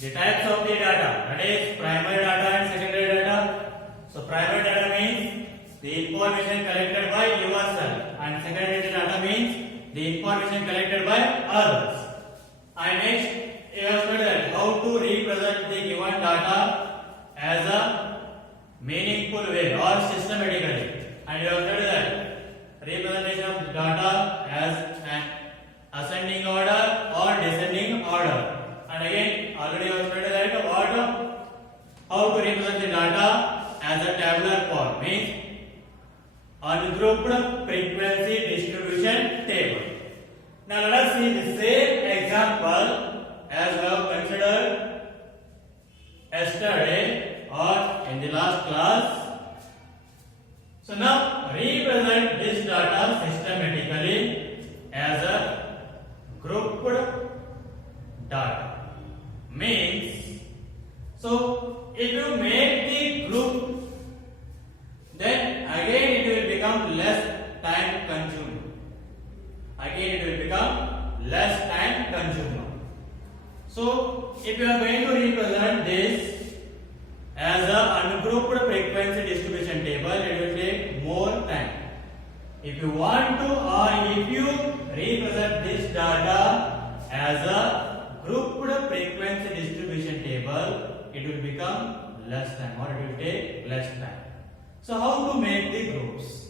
the types of the data, that is primary data and secondary data. So primary data means the information collected by yourself, and secondary data means the information collected by others. And next, you have studied that how to represent the given data as a meaningful way or systematically. And you have studied that representation of data as an ascending order or descending order. And again, already you have studied that how to represent the data as a tabular form, means ungrouped frequency distribution table. Now let us see the same example as we have considered yesterday or in the last class. So now represent this data systematically as a grouped data. Means, so if you make the group, then again it will become less time consuming. Again it will become less time consuming. So if you are going to represent this as a ungrouped frequency distribution table, it will take more time. If you want to, or if you represent this data as a grouped frequency distribution table, it will become less time, or it will take less time. So how to make the groups?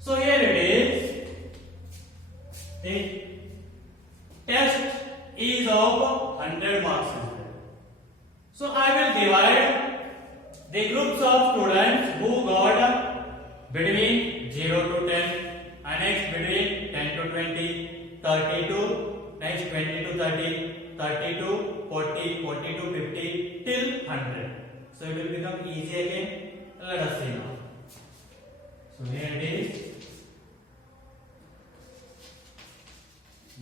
So here it is. The test is of 100 marks. So I will divide the groups of students who got between 0 to 10, and next between 10 to 20, 30 to next 20 to 30, 30 to 40, 40 to 50 till 100. So it will become easy again. Let us see now. So here it is.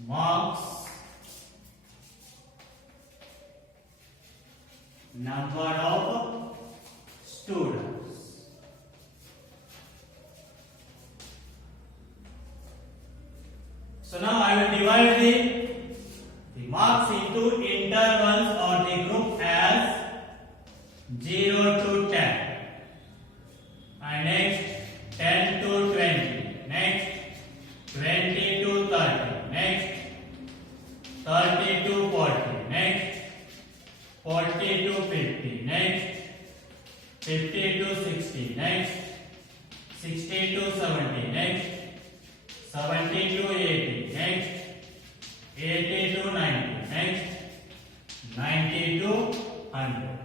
Marks, number of students. So now I will divide the marks into intervals or the group as 0 to 10, and next 10 to 20, next 20 to 30, next 30 to 40, next 40 to 50, next 50 to 60, next 60 to 70, next 70 to 80, next 80 to 90, next 90 to 100.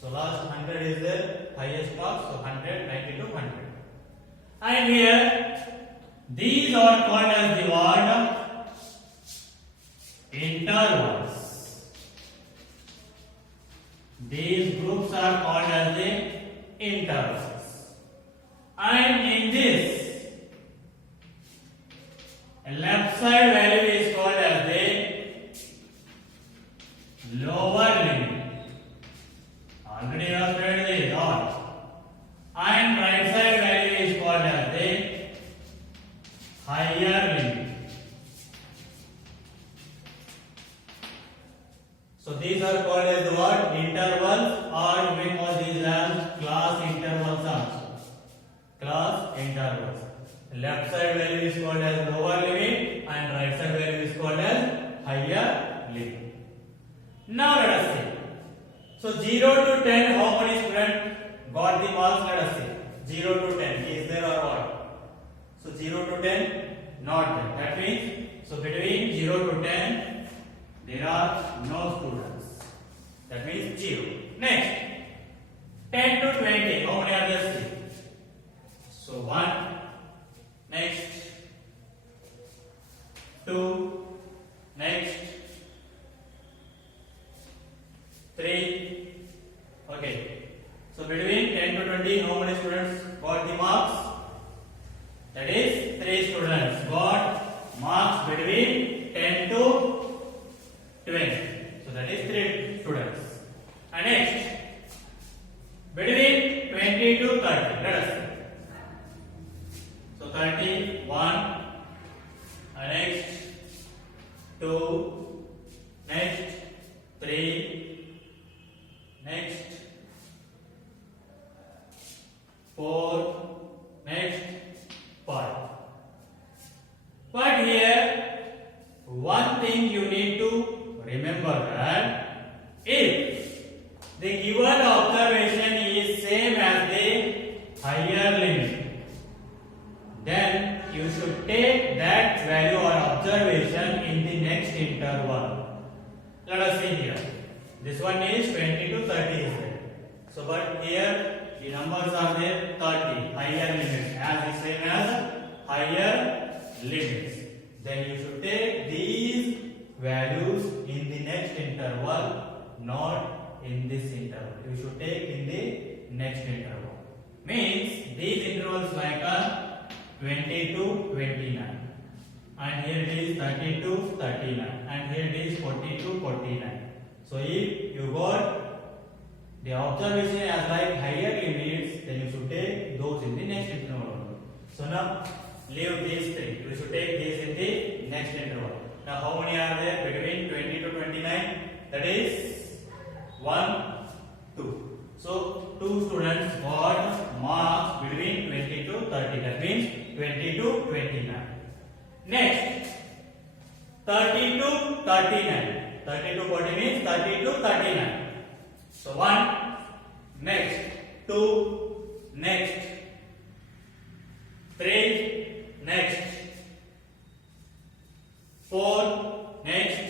So last 100 is the highest mark, so 100, 90 to 100. And here these are called as the word intervals. These groups are called as the intervals. And in this, left side value is called as the lower limit. Already you have studied this, or and right side value is called as the higher limit. So these are called as the what? Intervals, or you may call these as class intervals also. Class intervals. Left side value is called as lower limit, and right side value is called as higher limit. Now let us see. So 0 to 10, how many students got the marks? Let us see. 0 to 10, is there or what? So 0 to 10, not there. That means, so between 0 to 10, there are no students. That means 0. Next, 10 to 20, how many are there? So 1, next 2, next 3. Okay. So between 10 to 20, how many students got the marks? That is 3 students got marks between 10 to 20. So that is 3 students. And next, between 20 to 30. Let us see. So 31, and next 2, thing you need to remember that if the given observation is same as the higher limit, then you should take that value or observation in the next interval. Let us see here. This one is 20 to 30 is there. So, but here the numbers are there 30, higher limit, as the same as higher limits. Then you should take these values in the next interval, not in this interval. You should take in the next interval. Means these intervals like 20 to 29, and here it is 30 to 39, and here it is 40 to 49. So if you got the observation as like higher limits, then you should take those in the next interval. So now leave these three. You should take these in the next interval. Now how many are there between 20 to 29? That is 1, 2. So 2 students got marks between 20 to 30. That means 20 to 29. Next, 30 to 39. 30 to 40 means 30 to 39. So 1, next 2, next 3, next 4, next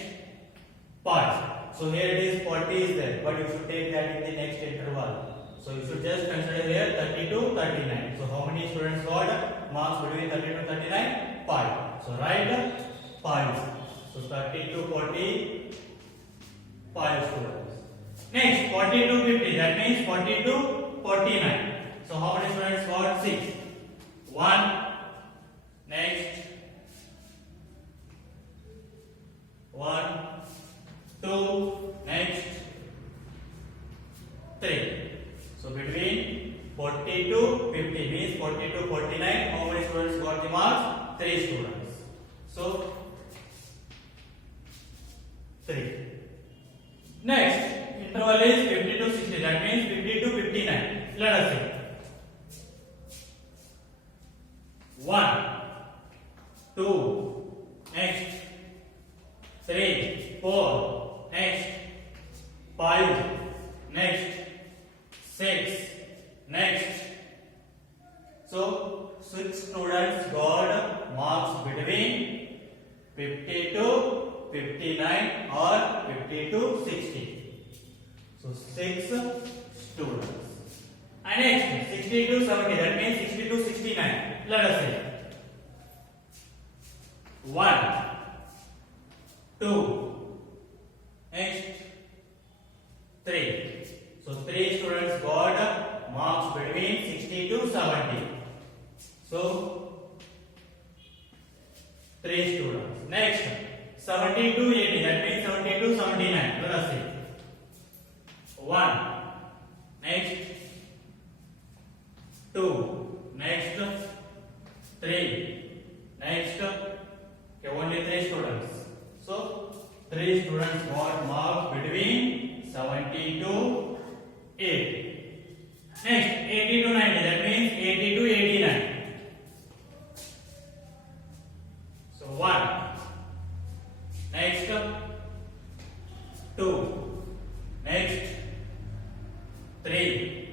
5. So here it is 40 is there, but you should take that in the next interval. So you should just consider here 30 to 39. So how many students got marks between 30 to 39? 5. So write 5. So 30 to 40, 5 students. Next 40 to 50, that means 40 to 49. So how many students got 6? 1, next 1, 2, next 3. So between 40 to 50 means 40 to 49. How many students got the marks? 3 students. So 3. Next interval is 50 to 60. That means 50 to 59. Let us see. 1, 2, next 3, 4, next 5, next 6, next. So 6 students got marks between 50 to 59 or 50 to 60. So 6 students. And next 60 to 70. That means 60 to 69. Let us see. 1, 2, next 3. So 3 students got marks between 60 to 70. So 3 students. Next 70 to 80. That means 70 to 79. Let us see. 1, next 2, next 3, next. Okay, only 3 students. So 3 students got marks between 70 to 80. Next 80 to 90. That means 80 to 89. So 1, next 2, next 3.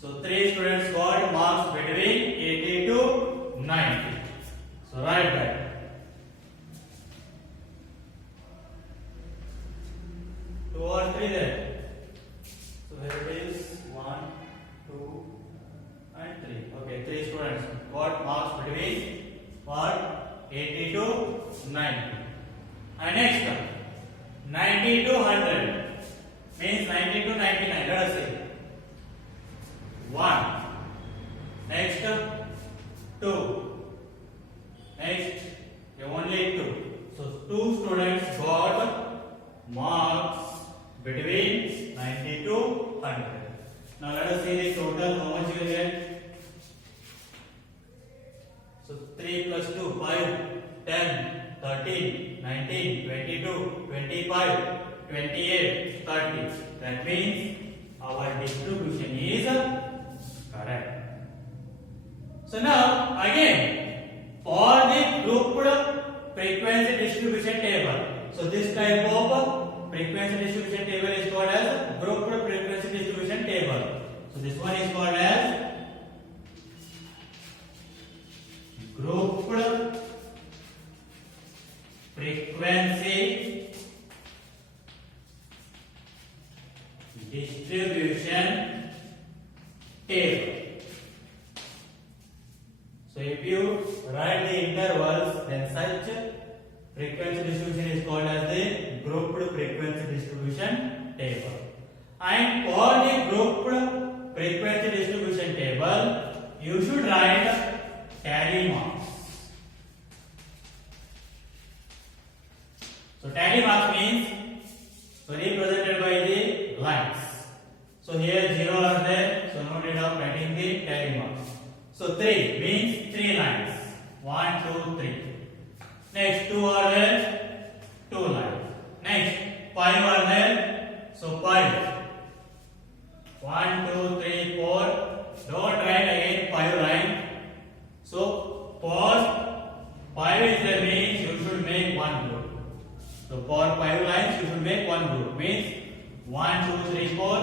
So 3 students got marks between 80 to 90. So write that. Two or three there. So here it is 1, 2, and 3. Okay, 3 students got marks between what? 80 to 90. And next 90 to 100 means 90 to 99. Let us see. 1, next 2, next only 2. So 2 students got marks between 90 to 100. Now let us see the total. How much you will get? So 3 plus 2, 5, 10, 13, 19, 22, 25, 28, 30. That means our distribution is correct. So now again, for the grouped frequency distribution table, So this type of frequency distribution table is called as grouped frequency distribution table. So this one is called as grouped frequency distribution table. So if you write the intervals, then such frequency distribution is called as the grouped frequency distribution table. And for the grouped frequency distribution table, you should write tally marks. So tally marks means represented by the lines. So here 0 are there, so no need of writing the tally marks. So 3 means 3 lines. 1, 2, 3. Next 2 are there, 2 lines. Next 5 are there, so 5. 1, 2, 3, 4. Don't write again 5 lines. So for 5 is there means you should make one group. So for 5 lines you should make one group. Means 1, 2, 3, 4.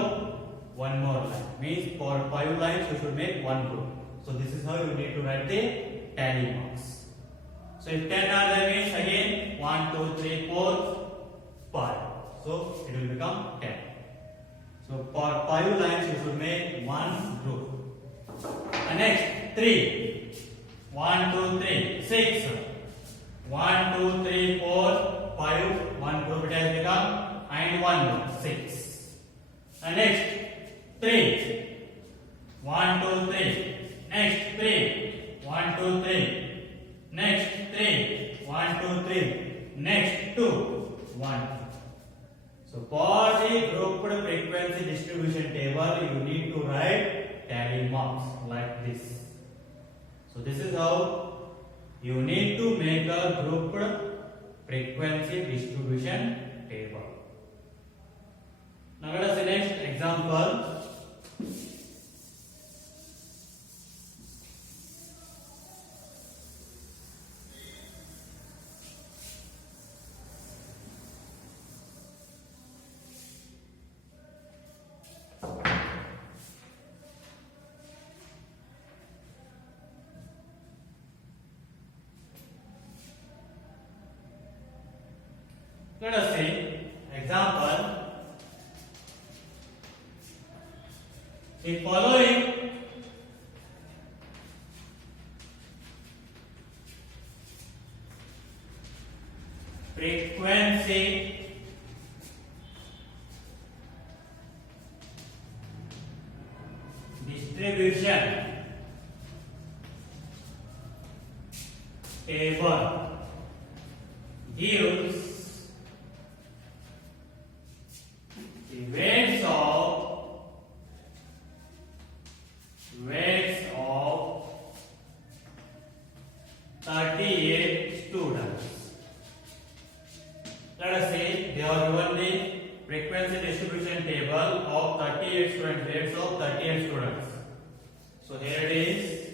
One more line. Means for 5 lines you should make one group. So this is how you need to write the tally marks. So if 10 are there means again 1, 2, 3, 4, 5. So it will become 10. So for 5 lines you should make one group. And next 3. 1, 2, 3, 6. 1, 2, 3, 4, 5. One group it has become. And one group 6. And next 3. 1, 2, 3. Next 3. 1, 2, 3. Next 3. 1, 2, 3. Next 2. 1. So for the grouped frequency distribution table, you need to write tally marks like this. So this is how you need to make a grouped frequency distribution table. Now let us see next example. Let us see example. The following frequency distribution table gives the weights of 38 students. Let us say they are given the frequency distribution table of 38 students, weights of 38 students. So here it is,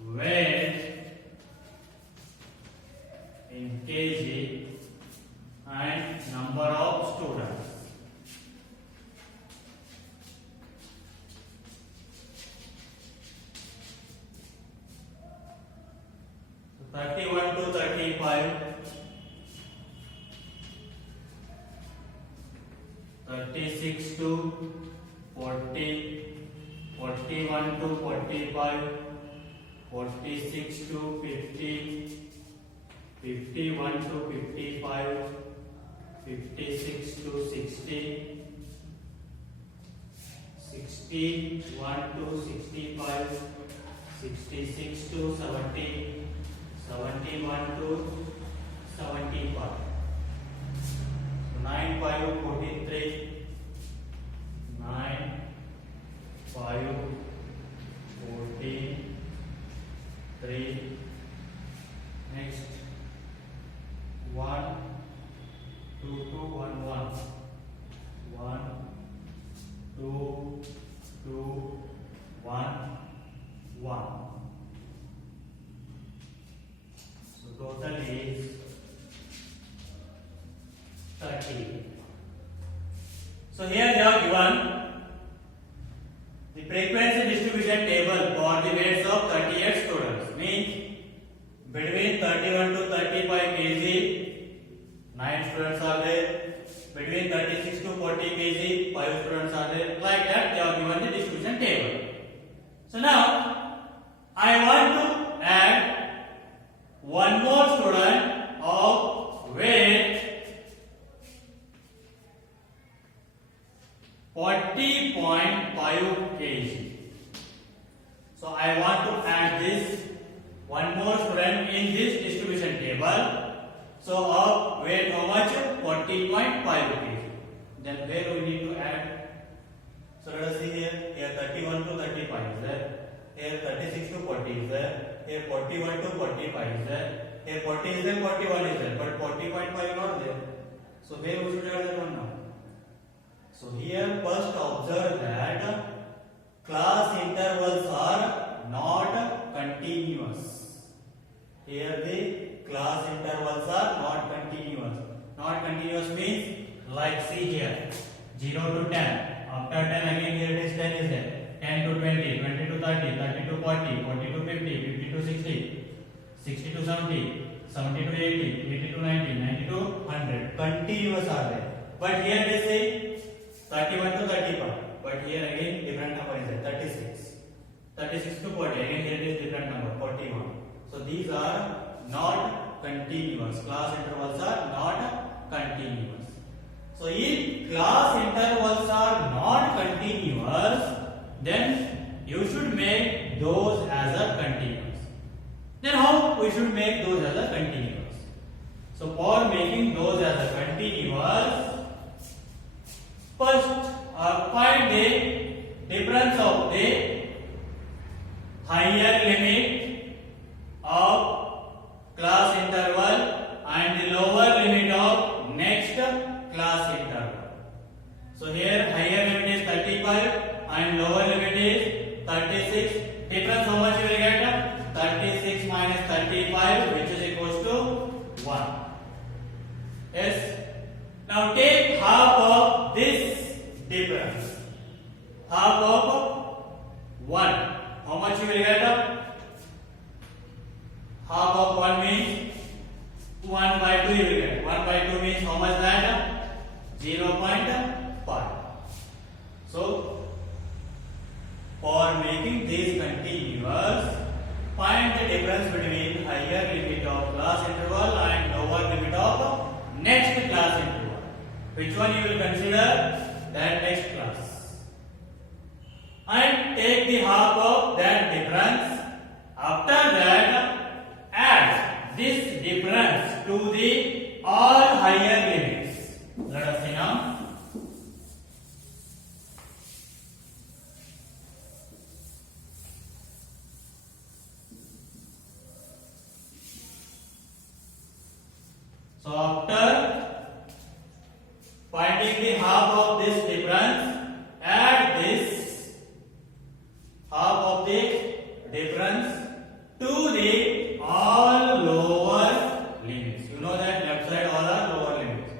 weight in kg and number of students. So 31 to 35, 36 to 40, 41 to 45, 46 to 50, 51 to 55, 56 to 60, 61 to 65, 66 to 70, 71 to 75. So 9, 5, 43, 9, 5, 14, 3. Next 1, 2, 2, 1, 1, 1, 2, 2, 1, 1. So total is 30. So here they are given the frequency distribution table for the weights of 38 students. Means between 31 to 35 kg, 9 students are there. Between 36 to 40 kg, 5 students are there. Like that, they are given the distribution table. So now, I want to add one more student of weight 40.5 kg. So I want to add this one more student in this distribution table. So of weight how much? 40.5 kg. Then where we need to add? So let us see here. Here 31 to 35 is there. Here 36 to 40 is there. Here 41 to 45 is there. Here 40 is there, 41 is there, but 40.5 is not there. So where we should add that one now? So here first observe that class intervals are not continuous. Here the class intervals are not continuous. Not continuous means like see here 0 to 10. After 10 again here it is 10 is there. 10 to 20, 20 to 30, 30 to 40, 40 to 50, 50 to 60, 60 to 70, 70 to 80, 80 to 90, 90 to 100. Continuous are there. But here they say 31 to 35. But here again different number is there. 36. 36 to 40. Again here it is different number. 41. So these are not continuous. Class intervals are not continuous. So if class intervals are not continuous, then you should make those as a continuous. Then how we should make those as a continuous? So for making those as a continuous, first find the difference of the higher limit of class interval and the lower limit of next class interval. So here higher limit is 35 and lower limit is 36. Difference how much you will get? 36 minus 35, which is equals to 1. Yes. Now take half of this difference. Half of 1. How much you will get? Half of 1 means 1 by 2 you will get. 1 by 2 means how much that? 0.5. So for making these continuous, find the difference between higher limit of class interval and lower limit of next class interval. Which one you will consider? That next class. And take the half of that difference. After that, add this difference to the all higher limits. Let us see now. So after finding the half of this difference, add this half of the difference to the all lower limits. You know that left side all are lower limits.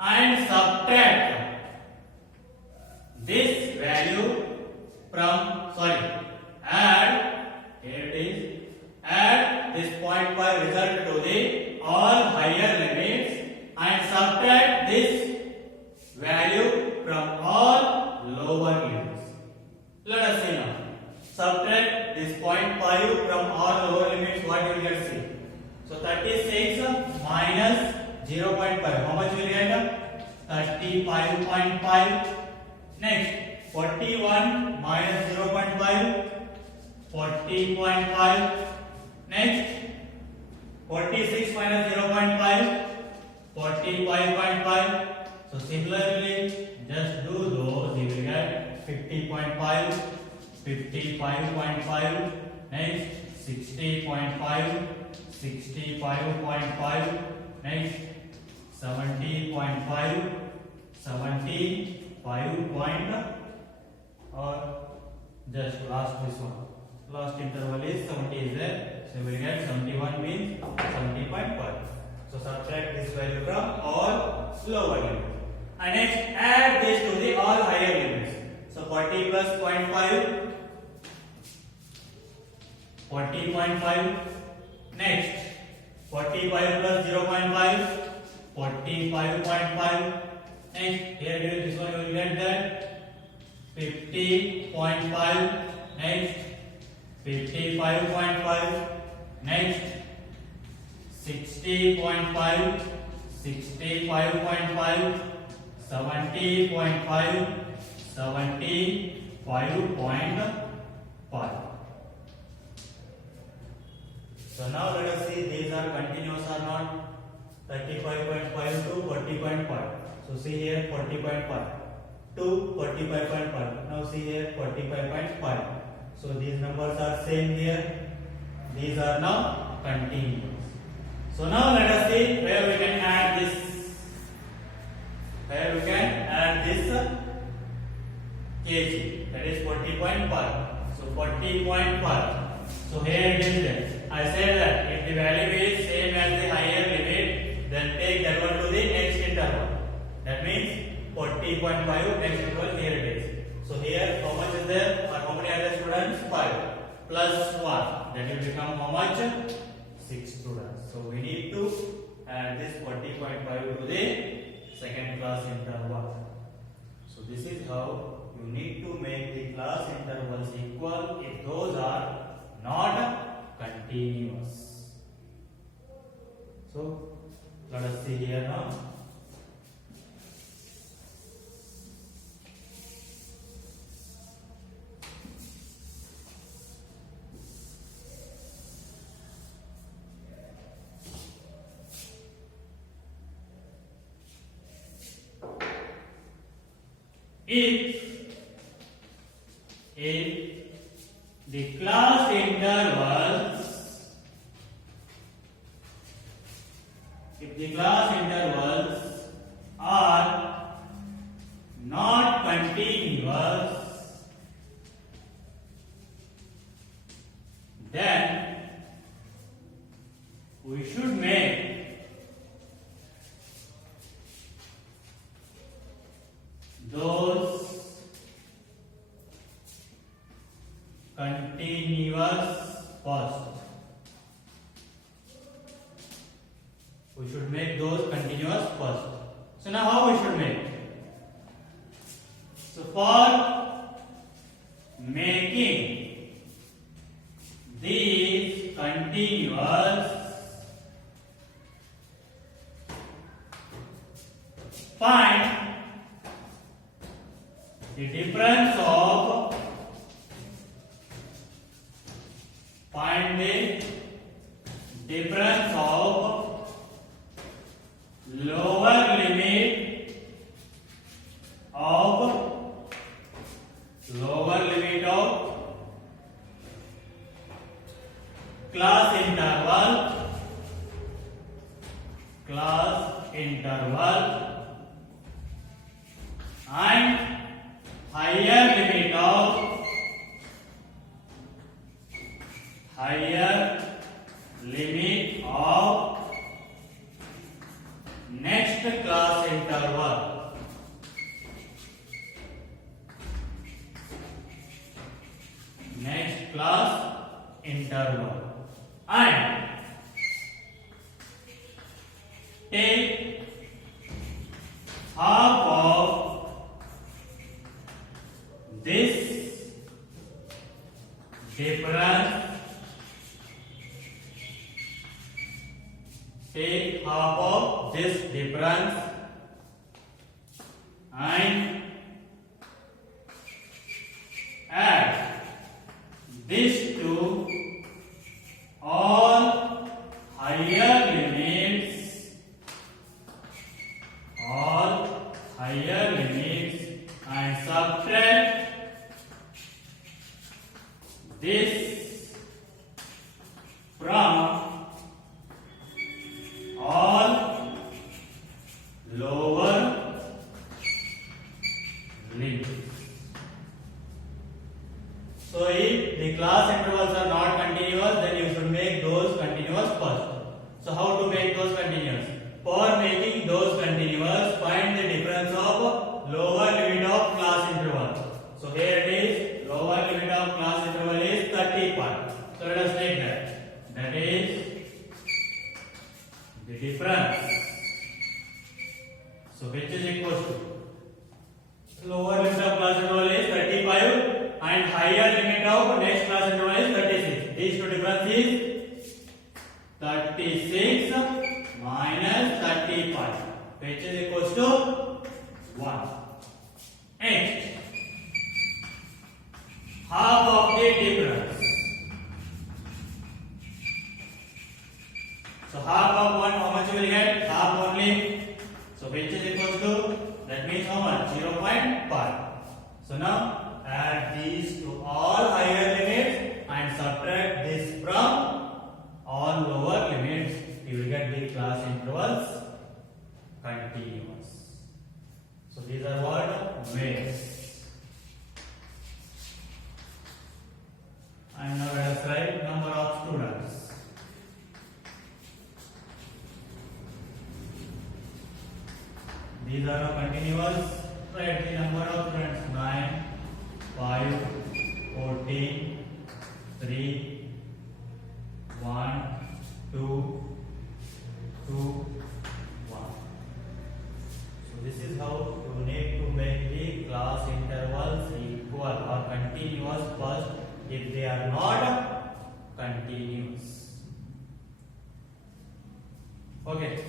And subtract this value from, add, here it is, add this 0.5 result to the all higher limits and subtract this value from all lower limits. Let us see now. Subtract this 0.5 from all lower limits, what you will get? See. So 36 minus 0.5. How much will you get? 35.5. Next, 41 minus 0.5. 40.5. Next, 46 minus 0.5. 45.5. So similarly, just do those. You will get 50.5. 55.5. Next, 60.5. 65.5. Next, 70.5. 75 point, or just last this one. Last interval is 70 is there. So we will get 71 means 70.5. So subtract this value from all lower limit. And next add this to the all higher limits. So 40 plus 0.5, 40.5. Next 45 plus 0.5, 45.5. Next here this one you will get that 50.5. Next 55.5. Next 60.5, 65.5, 70.5, 75.5. So now let us see these are continuous or not. 35.5 to 40.5. So see here 40.5 to 45.5. Now see here 45.5. So these numbers are same here. These are now continuous. So now let us see where we can add this. Where we can add this kg. That is 40.5. So 40.5. So here it is there. I said that if the value is same as the higher limit, then take that one to the next interval. That means 40.5 next interval here it is. So here how much is there? Or how many are there students? 5 plus 1. That will become how much? 6 students. So we need to add this 40.5 to the second class interval. So this is how you need to make the class intervals equal if those are not continuous. So let us see here now. If the class intervals are not continuous, then we should make those continuous first. We should make those continuous first. So now how we should make? So for making these continuous, find the difference of lower limit of class interval and higher limit of next class interval. And take half of this difference. Take half of this difference and add this to all higher limits and subtract this from all lower limits. So if the class intervals are not continuous, then you should make those continuous first. So how to make those continuous? For making those continuous, So which is equal to lower limit of class interval is 35 and higher limit of next class interval is 36. These two difference is 36 minus 35, which is equal to 1. Next, half of the difference. So half of 1, how much you will get? Half only. So which is equal to, that means how much? 0.5. So now add these to all higher limits and subtract this from all lower limits. You will get the class intervals continuous. So these are what? Waves. And now let us write number of students. These are now continuous. Write the number of students: 9, 5, 14, 3, 1, 2, 2, 1. So this is how you need to make the class intervals equal or continuous first if they are not continuous. Okay.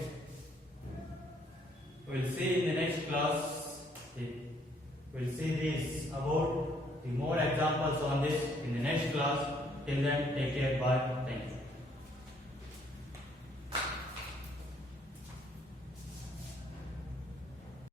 We'll see in the next class. We'll see this about the more examples on this in the next class. Till then, take care. Bye. Thank you.